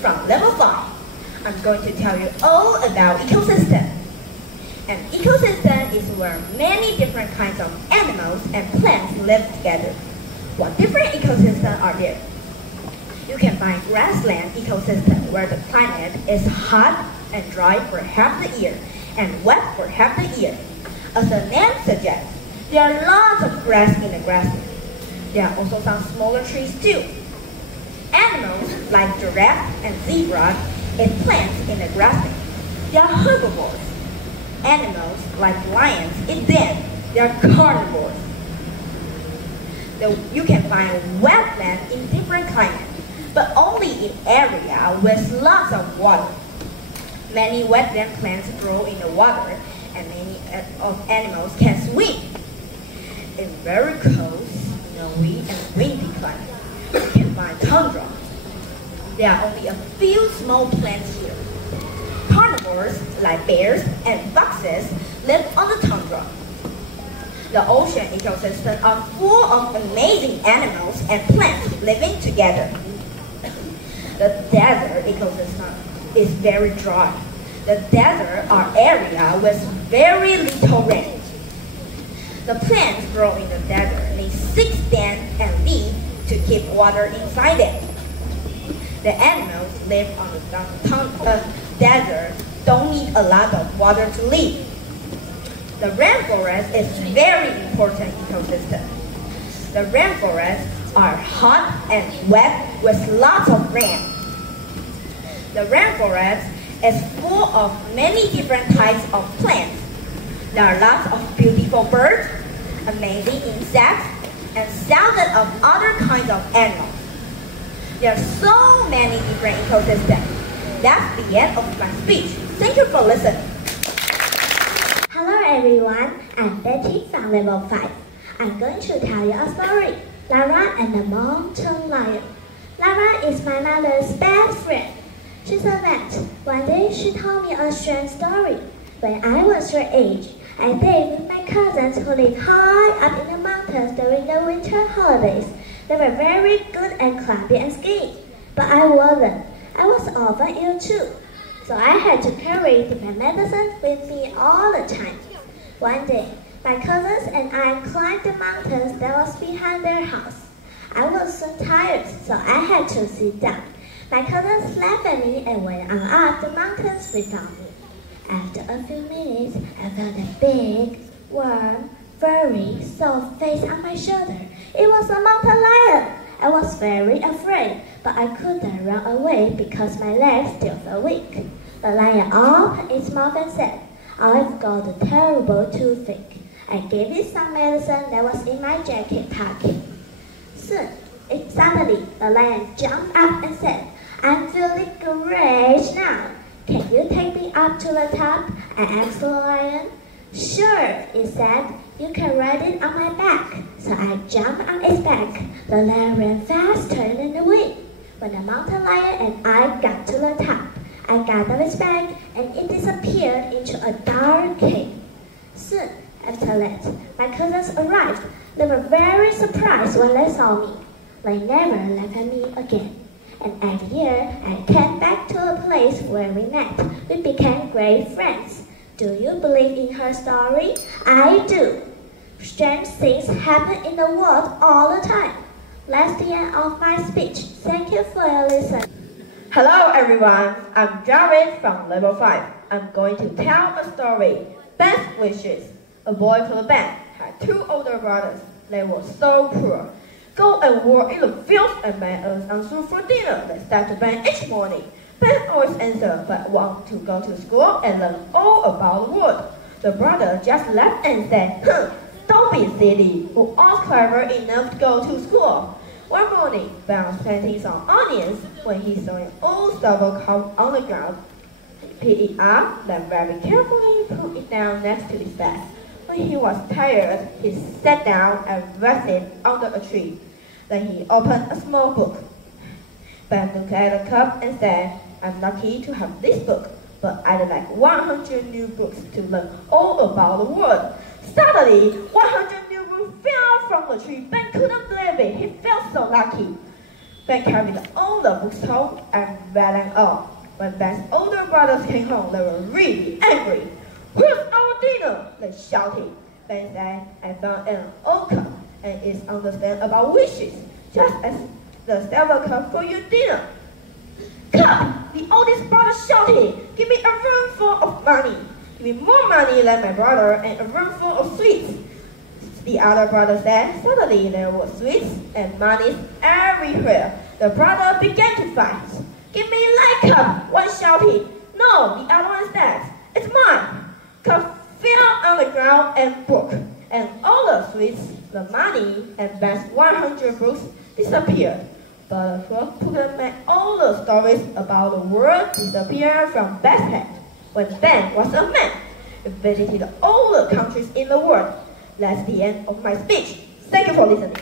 from level 5. I'm going to tell you all about ecosystem. An ecosystem is where many different kinds of animals and plants live together. What different ecosystems are there? You can find grassland ecosystem where the climate is hot and dry for half the year and wet for half the year. As the name suggests, there are lots of grass in the grassland. There are also some smaller trees too. Animals like giraffe and zebra eat plants in the grassland. They are herbivores. Animals like lions eat them. They are carnivores. You can find wetlands in different climates, but only in areas with lots of water. Many wetland plants grow in the water, and many of animals can swim. In very cold, snowy, and windy climates, you can find tundra. There are only a few small plants here. Carnivores, like bears and foxes, live on the tundra. The ocean ecosystems are full of amazing animals and plants living together. The desert ecosystem is very dry. The desert are areas with very little rain. The plants grow in the desert need thick stems and leaves to keep water inside them. The animals live on the desert don't need a lot of water to live. The rainforest is very important ecosystem. The rainforests are hot and wet with lots of rain. The rainforest is full of many different types of plants. There are lots of beautiful birds, amazing insects, and thousands of other kinds of animals. There are so many different ecosystems. That's the end of my speech. Thank you for listening. Hello everyone, I'm Betty from level 5. I'm going to tell you a story, Lara and the Mountain Lion. Lara is my mother's best friend. She's a vet. One day she told me a strange story. When I was her age, I played with my cousins who lived high up in the mountains during the winter holidays. They were very good at climbing and skiing, but I wasn't. I was often ill too, so I had to carry my medicine with me all the time. One day, my cousins and I climbed the mountains that was behind their house. I was so tired, so I had to sit down. My cousins laughed at me and went on up the mountains without me. After a few minutes, I felt a big, warm, furry, soft face on my shoulder. It was a mountain lion. I was very afraid, but I couldn't run away because my legs still felt weak. The lion opened its mouth and said, "I've got a terrible toothache." I gave it some medicine that was in my jacket pocket. Suddenly, the lion jumped up and said, "I'm feeling great now. Can you take me up to the top?" I asked the lion. "Sure," it said. "You can ride it on my back." So I jumped on its back. The lion ran faster than the wind. When the mountain lion and I got to the top, I got on its back and it disappeared into a dark cave. Soon after that, my cousins arrived. They were very surprised when they saw me. They never laughed at me again. And every year, I came back to a place where we met. We became great friends. Do you believe in her story? I do. Strange things happen in the world all the time. That's the end of my speech. Thank you for your listen. Hello everyone, I'm Jared from level 5. I'm going to tell a story. Best wishes. A boy called Ben had 2 older brothers. They were so poor. Go and work in the fields and make us some soup for dinner. They start to Ben each morning. Ben always answered, "But I want to go to school and learn all about the world." The brother just laughed and said, "Don't be silly. Who are clever enough to go to school?" One morning, Ben was planting some onions when he saw an old shovel cup on the ground. He picked it up, then very carefully put it down next to his bed. When he was tired, he sat down and rested under a tree. Then he opened a small book. Ben looked at the cup and said, "I'm lucky to have this book, but I'd like 100 new books to learn all about the world." Suddenly, 100 new books fell from the tree. Ben couldn't believe it. He felt so lucky. Ben carried all the books home and ran off. When Ben's older brothers came home, they were really angry. "Where's our dinner?" they shouted. Ben said, "I found an old cup, and it's understand about wishes, just as the silver cup for your dinner." "Cup!" the oldest brother shouted. "Give me a room full of money. Give me more money than my brother and a room full of sweets." The other brother said. Suddenly there were sweets and money everywhere. The brother began to fight. "Give me my cup!" one shouted. "No," the other one said. "It's mine." Cup fell on the ground and broke, and all the sweets, the money, and Ben's 100 books disappeared. But the frog couldn't make all the stories about the world disappear from Ben's head. When Ben was a man, he visited all the countries in the world. That's the end of my speech. Thank you for listening.